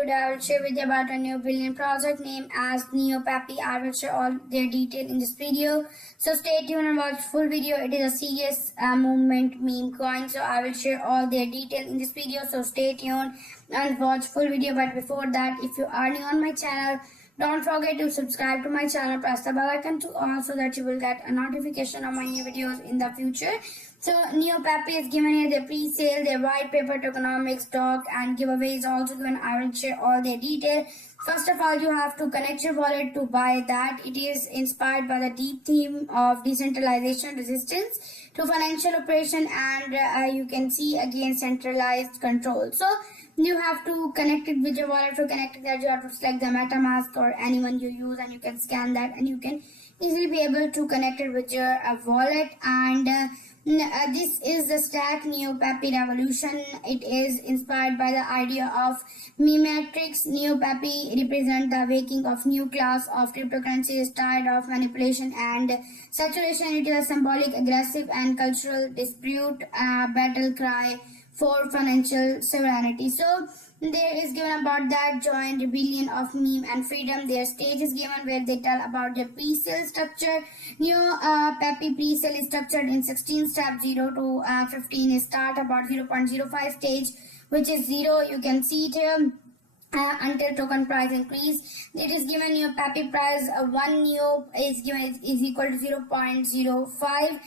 today I will share with you about a new billion project named as NeoPappy. I will share all their detail in this video. So stay tuned and watch full video. It is a serious movement meme coin. So I will share all their detail in this video. So stay tuned and watch full video. But before that, if you are new on my channel, don't forget to subscribe to my channel, press the bell icon to all so that you will get a notification of my new videos in the future. So NeoPappy is given here their pre-sale, their white paper tokenomics talk and giveaway is also given. I will share all their detail. First of all, you have to connect your wallet to buy that. It is inspired by the deep theme of decentralization resistance to financial oppression and you can see against centralized control. So you have to connect it with your wallet. To connect that, you have to select the MetaMask or anyone you use and you can scan that and you can easily be able to connect it with your wallet. And this is the stack NeoPappy revolution. It is inspired by the idea of Mematrix. NeoPappy represent the waking of new class of cryptocurrencies tired of manipulation and saturation. It is a symbolic, aggressive and cultural dispute battle cry for financial sovereignty. So there is given about that joint rebellion of meme and freedom. Their stage is given where they tell about their pre-sale structure. NeoPappy pre-sale is structured in 16 steps. 0 to 15 is start about 0.05 stage, which is 0. You can see it here. Until token price increase, it is given NeoPappy price 1 Neo is given is equal to 0.05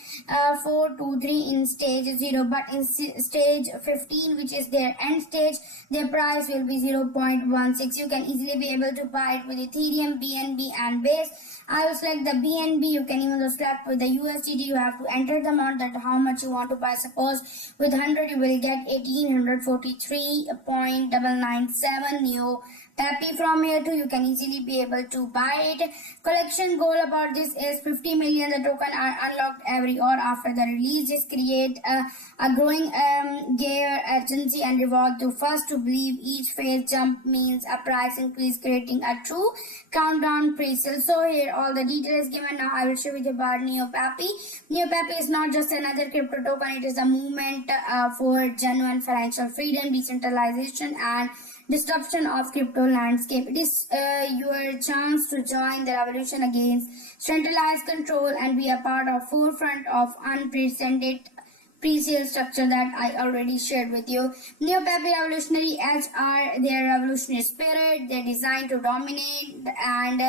423 in stage 0, but in stage 15, which is their end stage, their price will be 0.16. You can easily be able to buy it with Ethereum, BNB and Base. I will select the BNB. You can even select with the USDT. You have to enter the amount that how much you want to buy. Suppose with 100 you will get 1843.997 NeoPappy. From here too, you can easily be able to buy it. Collection goal about this is 50 million. The token are unlocked every hour after the release. Just create a growing gear urgency and reward to first to believe. Each phase jump means a price increase, creating a true countdown pre-sale. So here all the details given. Now I will show you about NeoPappy. NeoPappy is not just another crypto token. It is a movement for genuine financial freedom, decentralization and disruption of crypto landscape. It is your chance to join the revolution against centralized control and be a part of forefront of unprecedented pre-sale structure that I already shared with you. NeoPappy revolutionary edge are their revolutionary spirit. They're designed to dominate and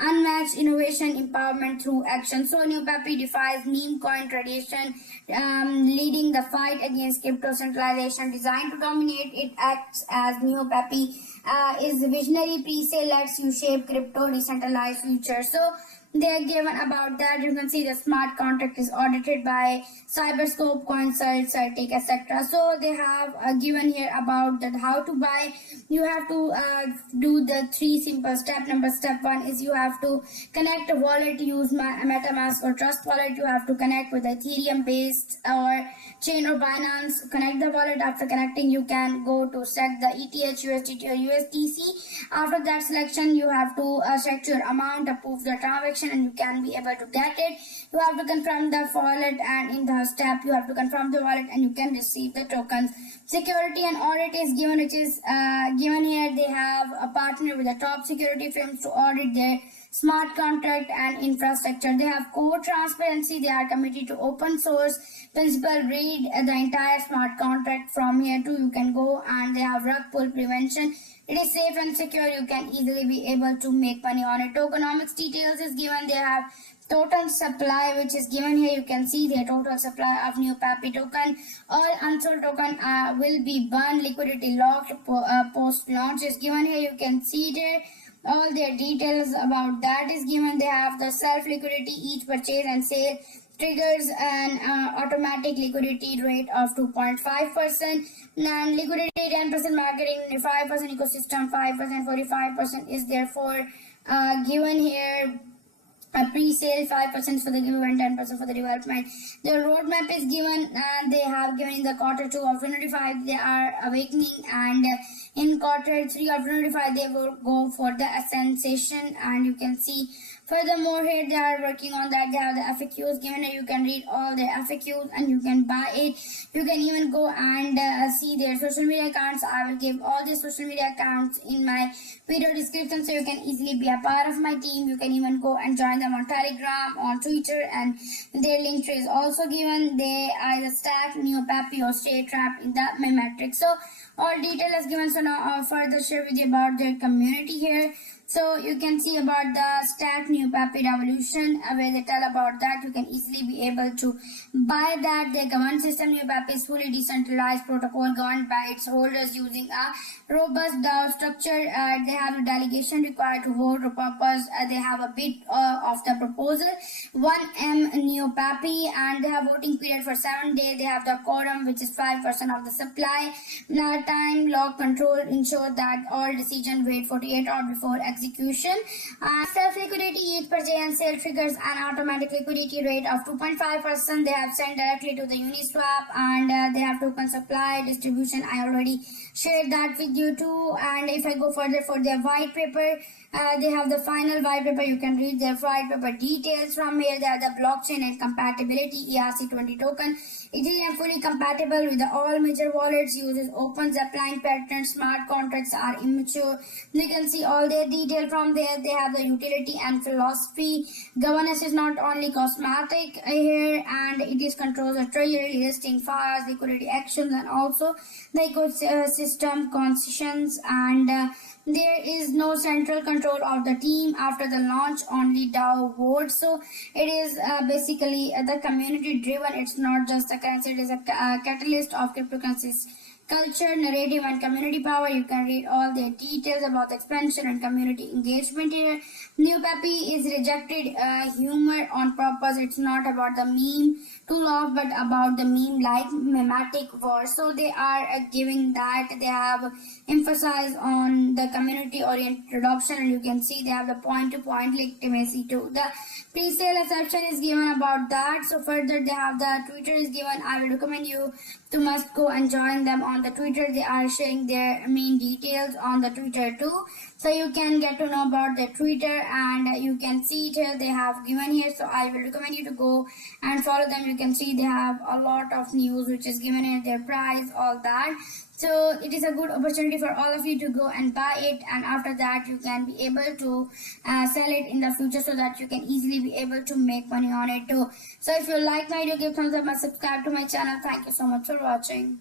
unmatched innovation empowerment through action. So NeoPappy defies meme coin tradition, leading the fight against crypto centralization. Designed to dominate, it acts as NeoPappy is visionary pre-sale lets you shape crypto decentralized future. So they are given about that. You can see the smart contract is audited by Cyberscope, CoinSearch, Certic, etc. So they have given here about that how to buy. You have to do the 3 simple step. Step 1 is you have to connect a wallet, use MetaMask or Trust Wallet. You have to connect with Ethereum based or Chain or Binance. Connect the wallet. After connecting, you can go to select the ETH, USDT or USDC. After that selection, you have to select your amount, approve the transaction and you can be able to get it. You have to confirm the wallet and in the step you have to confirm the wallet and you can receive the tokens. Security and audit is given, which is given here. They have a partner with the top security firms to audit their smart contract and infrastructure. They have core transparency. They are committed to open source principle. Read the entire smart contract from here too. You can go and they have rug pull prevention. It is safe and secure. You can easily be able to make money on it. Tokenomics details is given. They have total supply, which is given here. You can see the total supply of NeoPappy token. All unsold token will be burned, liquidity locked post launch is given here. You can see there. All their details about that is given. They have the self liquidity. Each purchase and sale triggers an automatic liquidity rate of 2.5%, and liquidity 10%, marketing 5%, ecosystem 5%, 45% is therefore given here. A pre-sale 5% for the giveaway and 10% for the development. The roadmap is given and they have given in the quarter 2 of 2025 they are awakening, and in quarter 3 of 2025 they will go for the ascension, and you can see Furthermore, here they are working on that. They have the FAQs given here. You can read all their FAQs and you can buy it. You can even go and see their social media accounts. I will give all the social media accounts in my video description so you can easily be a part of my team. You can even go and join them on Telegram, on Twitter, and their link tree is also given. They either Stack, Neopapi, or Stay Trapped in the Memetric. So all detail is given. So now I'll further share with you about their community here. So you can see about the Stack Neopapi Revolution where they tell about that. You can easily be able to buy that. Their governance system Neopapi is fully decentralized protocol governed by its holders using a robust DAO structure. They have a delegation required to vote for purpose. They have a bit of the proposal 1M Neopapi, and they have voting period for 7 days. They have the quorum, which is 5% of the supply. Now time lock control ensure that all decisions wait 48 hours before execution. Self liquidity each purchase and sale triggers an automatic liquidity rate of 2.5%. They have sent directly to the Uniswap, and they have token supply distribution. I already shared that with you too. And if I go further for their white paper, they have the final white paper. You can read their white paper details from here. They have the blockchain and compatibility ERC20 token. Ethereum fully compatible with all major wallets, uses open Zipline pattern, smart contracts are immature. You can see all their detail from there. They have the utility and philosophy. Governance is not only cosmetic here, and it is controls the treasury, listing files, liquidity actions, and also the ecosystem concessions. And there is no central control of the team after the launch, only DAO votes. So it is basically the community driven. It's not just a currency, it is a catalyst of cryptocurrencies culture, narrative, and community power. You can read all the details about the expansion and community engagement here. Neopapi is rejected humor on purpose. It's not about the meme to laugh, but about the meme like memetic verse. So they are giving that. They have emphasized on the community oriented adoption, and you can see they have the point to point legitimacy too. The pre-sale exception is given about that. So further they have the Twitter is given. I will recommend you to must go and join them on the Twitter. They are sharing their main details on the Twitter too, so you can get to know about their Twitter, and you can see it here. They have given here, so I will recommend you to go and follow them. You can see they have a lot of news which is given here, their price, all that. So it is a good opportunity for all of you to go and buy it, and after that you can be able to sell it in the future so that you can easily be able to make money on it too. So if you like my video, give thumbs up and subscribe to my channel. Thank you so much for watching.